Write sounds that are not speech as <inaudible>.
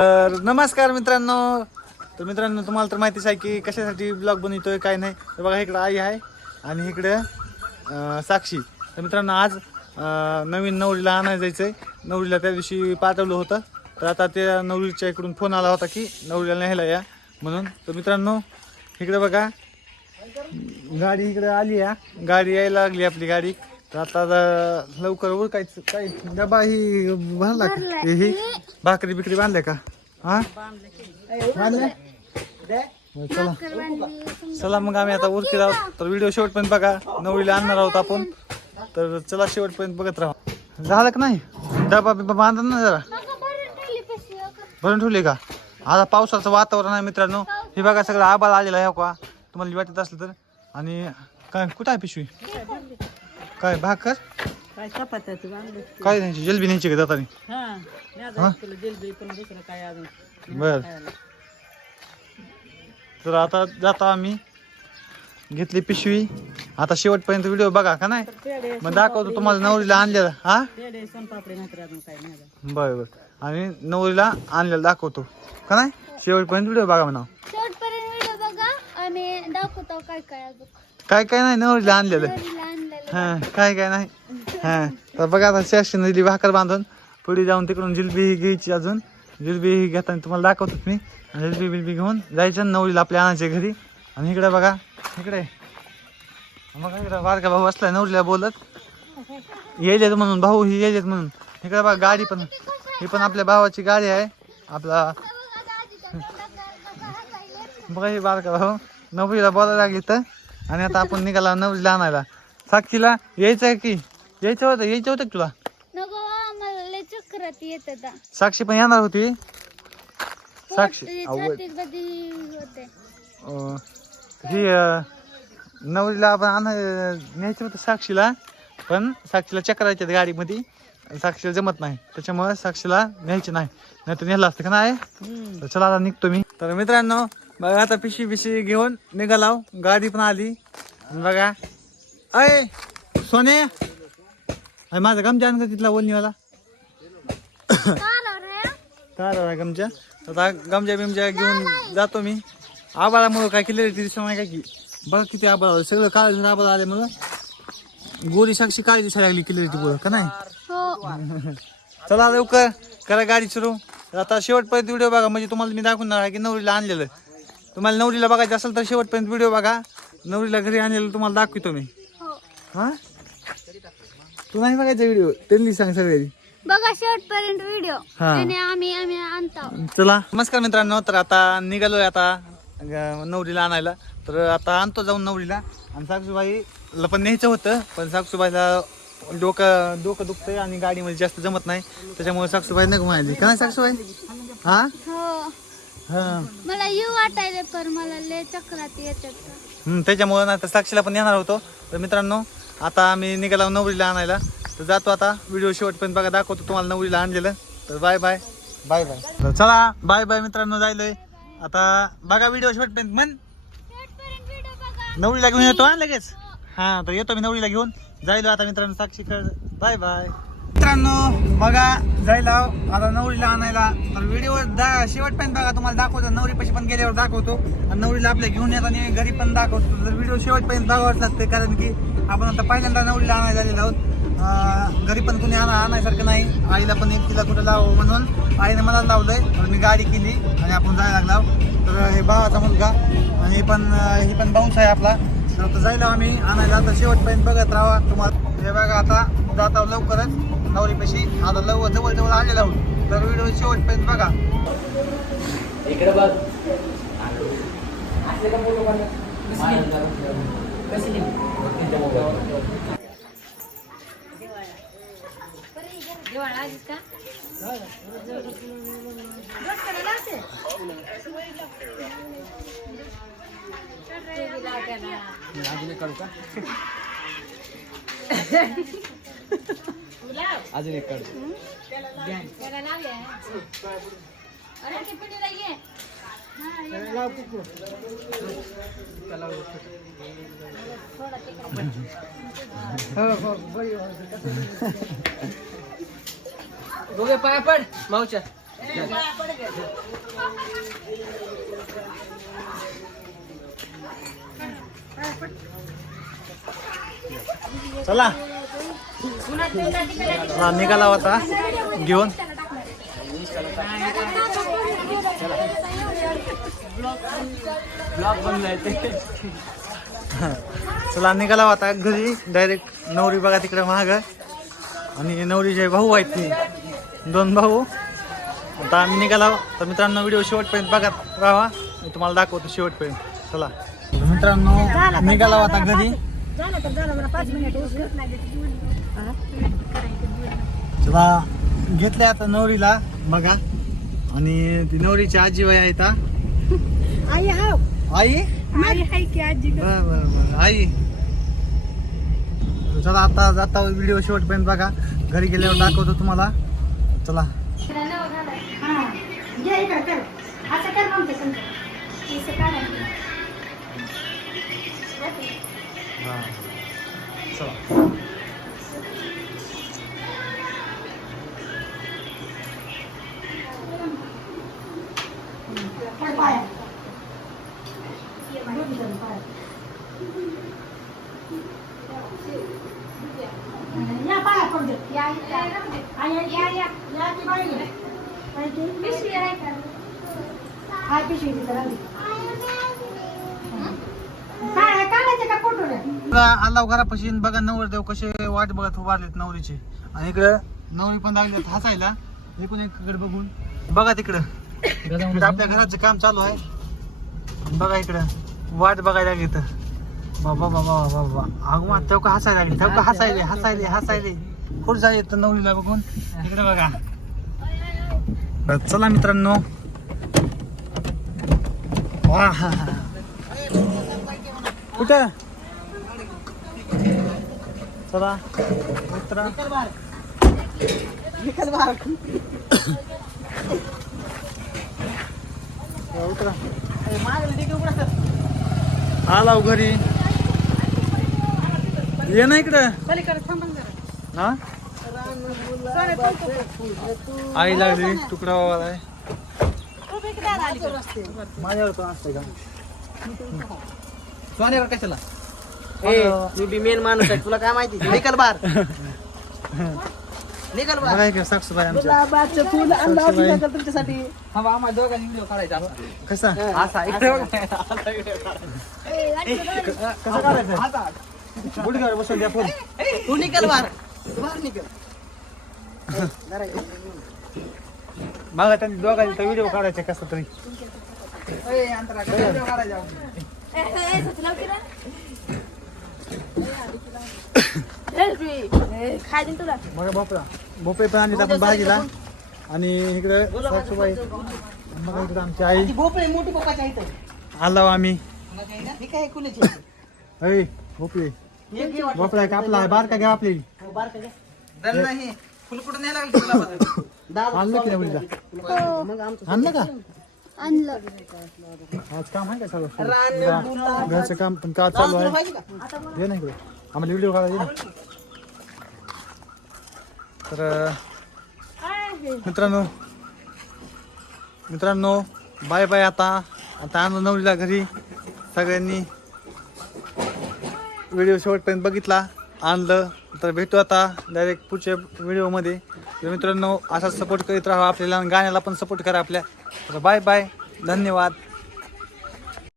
तर नमस्कार मित्रांनो. तर मित्रांनो तुम्हाला तर माहितीच आहे की कशासाठी ब्लॉग बनवतोय काय नाही. तर बघा इकडं आई आहे आणि इकडं साक्षी. तर मित्रांनो आज नवीन नवरीला आणायला जायचं आहे नवरीला त्या दिवशी पाठवलं होतं. तर आता त्या नवरीच्या इकडून फोन आला होता की नवरीला न्यायला या म्हणून. तर मित्रांनो इकडे बघा. गाडी इकडे आली या गाडी यायला लागली आपली गाडी. तर आता ज- लवकर उरकायचं. काय डबा ही भरला का? हे- हे. भाकरी बिकरी बांधल्या का? हा? बांधल्या. बरं, चला. चला मग आम्ही आता उरकी आहोत. तर व्हिडिओ शेवटपर्यंत बघा. नवरीला आणणार आहोत आपण. तर चला शेवटपर्यंत बघत राहा. झालं का नाही? डबा बिबा बांधा ना जरा. भरून ठेवले का? आता पावसाचं वातावरण आहे मित्रांनो. हे बघा सगळं आबाळ आलेला आहे हो का? तुम्हाला वाटत असलं तर. आणि काय कुठं आहे पिशवी? काय भाकर? काय चपात्याचं बांधलं काय न्यायची जलबी न्यायची का जाताना हा हा? तुला जिलबी पण दुसरं काय अजून? बर. खायला. तर आता जातो आम्ही. घेतली पिशवी. आता शेवटपर्यंत व्हिडिओ बघा का नाही? तर पेढे मग दाखवतो तुम्हाला नवरीला आणलेलं. हा? पेढे सोनपापडी नाहीतर अजून काय नाही झालं. बरं बरं. आणि नवरीला आणलेलं दाखवतो. का नाही? शेवटपर्यंत व्हिडिओ बघा म्हणा शेवटपर्यंत व्हिडिओ बघा. आम्ही दाखवतो काय काय अजून. काय काय नाही नवरीला आणलेलं. हा काय काय नाही. हा तर बघा आता शासन दिली भाकर बांधून. पुढे जाऊन तिकडून जिलबी ही घ्यायची अजून. जिलबी ही घेताना तुम्हाला दाखवतो मी. जिलबी बिलबी घेऊन जायचं नवरीला आपल्या आणायचे घरी. आणि इकडे बघा इकडे. मग इकडे बारका भाऊ असलाय नवरीला बोलत. येलेत म्हणून भाऊ ही येलेत म्हणून. इकडे बघा गाडी पण ही पण आपल्या भावाची गाडी आहे. आपला बघा ही बारका भाऊ नवरीला बोलायला लागली तर. आणि आता आपण निघाला नवरीला आणायला. साक्षीला यायचं आहे की? यायचं होतं यायचं होतं का तुला? नको आम्हाला लय चक्रात येत आता. साक्षी पण येणार होती? साक्षी पोट- आवड छातीत कधी होते. अं, ही अं, नवरीला आपण आणाय न्यायचं होतं साक्षीला पण साक्षीला चक्कर यायच्यात गाडीमध्ये. साक्षीला जमत नाही. त्याच्यामुळे साक्षीला न्यायची नाही. नाही तर नेलं असतं का नाही. तर चला आता निघतो मी. तर मित्रांनो बघा आता पिशी पिशी घेऊन निघालाव गाडी पण आली. बघा. अय सोने. अय माझा गमजा आण का तिथला ओलनीवाला? काय राव गमजा आता गमजा बिमजा घेऊन जातो मी. आबाळामुळं काय केलं ती दिसत नाही काय की? बघा किती आबाळ आलं. सगळं काळ आबाळ आल्यामुळं गोरी साक्षी काळी दिसायला लागली क्लिअरिटी पुढं का नाही? हो. चला लवकर. करा गाडी सुरू. आता शेवटपर्यंत व्हिडिओ बघा. म्हणजे तुम्हाला मी दाखवणार आहे की नवरीला आणलेलं. तुम्हाला नवरीला बघायचं असेल तर शेवटपर्यंत व्हिडिओ बघा. नवरीला घरी आणलेलं तुम्हाला दाखवतो मी. हो. हा? तू नाही बघायचा व्हिडिओ त्यांनी सांग सगळ्यांनी बघा शेवटपर्यंत व्हिडिओ हा. आणि आम्ही आम्ही आणतो. चला. नमस्कार मित्रांनो तर आता निघालोय आता अं, नवरीला आणायला. तर आता आणतो जाऊन नवरीला. आणि साक्षूबाईला पण न्यायचं होतं पण साक्षूबाईला डोकं डोकं दुखतंय आणि गाडीमध्ये जास्त जमत नाही. त्याच्यामुळे साक्षूबाई नको म्हणाली का नाही साक्षूबाई हा? हो. हा. मला येऊ वाटायले पण मला लय चक्रात येतात. त्याच्यामुळे ना तर साक्षीला पण येणार होतो. तर मित्रांनो आता आम्ही निघालो नवरीला आणायला. तर जातो आता व्हिडिओ शेवटपर्यंत बघा दाखवतो तुम्हाला नवरीला आणलेलं. तर बाय बाय. Bye bye. तर चला बाय बाय मित्रांनो जायलोय. आता बघा व्हिडिओ शेवटपर्यंत म्हण. शेवटपर्यंत व्हिडिओ बघा. नवरीला घेऊन येतो हा लगेच. हा तर येतो मी नवरीला घेऊन. जायलो आता मित्रांनो साक्षीकडे. Bye bye. मित्रांनो बघा जायला आता नवरीला आणायला. तर व्हिडिओ शेवटपर्यंत बघा तुम्हाला दाखवतो. नवरी पैसे पण गेल्यावर दाखवतो. आणि नवरीला आपल्या घेऊन येताना घरी पण दाखवतो. तर व्हिडिओ शेवटपर्यंत बघावंच लागते कारण की आपण आता पहिल्यांदा नवरीला आणायला झालेलो आहोत. घरी पण कुणी आणा आणायसारखं नाही. आईला पण एकटीला कुठं लावावं म्हणून आईने मला लावलंय. तर मी गाडी केली आणि आपण जायला लागलो तर हे भावाचा मुलगा आणि हे पण हे ही पण बाऊन्स आहे आपला. तर जायला आम्ही आणायला. आता शेवटपर्यंत बघत राहा. तुम्हाला हे बघा आता जाता लवकरच. नवरीपाशी आता लव जवळ जवळ आलेलो आहोत तर व्हिडिओ शेवटपर्यंत बघा. <laughs> <laughs> अजून एक काढतो बघे पाया पड मावच्या. चला. <laughs> चला निघाला होता घेऊन. चला निघाला होता घरी. डायरेक्ट नवरी बघा तिकडे महाग आणि नवरीचे भाऊ आहेत ती. दोन भाऊ. आता आम्ही निघाला तर मित्रांनो व्हिडिओ शेवटपर्यंत बघत राहा. मी तुम्हाला दाखवतो शेवटपर्यंत. चला. मित्रांनो निघाला होता घरी. चला घेतले आता नवरीला बघा. आणि ती नवरीची आजीबाई आहे का आई हाव आई? आई हाय की आजी? बर बर बर. आई? चला आता जाता व्हिडिओ शेवटपर्यंत बघा. घरी गेल्यावर दाखवतो तुम्हाला. चला. हा. चला बघा आलाव घरापाशी बघा नवरदेव कसे वाट बघत उभारलेत नवरीचे. आणि इकडं नवरी पण लागली हसायला. एकूण इकडे बघून. बघा तिकडं. आपल्या घराचं काम चालू आहे. बघा इकडं. वाट बघायला लागली तर बाबा बाबा बाबा बाबा. अगो मग का हसायला लागली? तेव्हा हसायले? हसायले हसायले. खुश झाली तर नवरीला बघून. इकडे बघा. चला मित्रांनो. वा. कुठं? चला मित्रा. उतरा आला घरी. ये ना इकडं. हा? आई लागली तुकडा वाला आहे. माझ्यावर पण असते का? सोन्यावर कशाला? ए मी बी मेन माणूस आहे तुला काय माहिती निकल बार निकल बार बघा साक्षीबाई आमच्या गुलाबाचं फुल आणलं होतं साक्षीबाई. निकल तुमच्यासाठी हा बा आम्हाला दोघांनी व्हिडिओ काढायचा असा. कसा असा इकडे बघ. असा video काढ. कसं काढायचं असा. गुडघ्यावर बसून द्या फोन तू निकल बार तू बाहेर निकल जरा ये. बघा त्यांनी दोघांचा व्हिडिओ काढायचा कसा तरी ए, अंतरा, काढायचा? खाय दे तुला. बघा भोपळा. भोपळे पण आणले आपण भाजीला आणि इकडे सासूबाई. बघा इकडे आमची आई. भोपळी मोठी पप्पाच्या इथं. आलो आम्ही. ही अय भोपळे. भोपळा कापला आहे बारका घ्या आपली. हो, बार का घे. दम नाही फुल कुठं नाही लागलं तुला बघा. दादा आणलं की नाही मुलीला मग आमचं आणलं का? आणलं. आज काम आहे का बुला घरचं काम पण का चालू आहे? पाहिजे का? ये ना इकडे. आम्हाला व्हिडिओ काढायचे तर मित्रांनो मित्रांनो बाय बाय आता. आता आणलं नवलीला घरी सगळ्यांनी व्हिडिओ शेवटपर्यंत बघितला. आणलं तर भेटू आता डायरेक्ट पुढच्या व्हिडिओमध्ये तर मित्रांनो असाच सपोर्ट करीत राहा. आपल्याला आणि गाण्याला पण सपोर्ट करा आपल्या. तर बाय बाय. धन्यवाद.